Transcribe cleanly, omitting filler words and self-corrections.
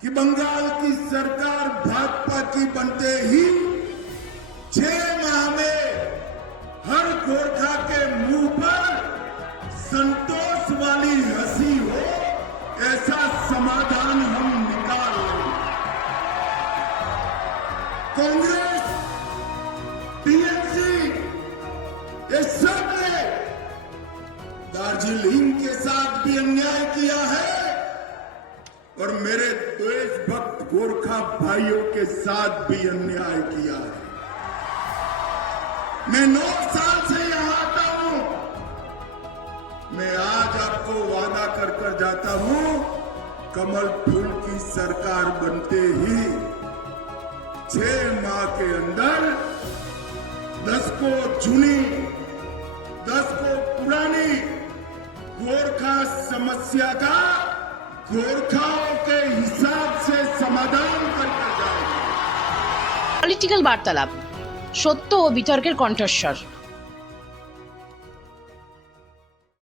कि बंगाल की सरकार भाजपा की बनते ही 6 माह में हर गोरखा के मुंह पर संतोष वाली हंसी हो, ऐसा समाधान हम निकाल लेंगे। कांग्रेस, टीएमसी, ये सब ने दार्जिलिंग के साथ भी अन्याय किया है और मेरे देशभक्त गोरखा भाइयों के साथ भी अन्याय किया है। मैं 9 साल से यहां आता हूं। मैं आज आपको वादा कर कर जाता हूं, कमल फूल की सरकार बनते ही 6 माह के अंदर 10 को चुनी 10 को पुरानी गोरखा समस्या का गोरखाओं के हिसाब से समाधान करके जाएगा। पॉलिटिकल वार्तालाप, सत्य ও বিতর্কের কণ্ঠস্বর।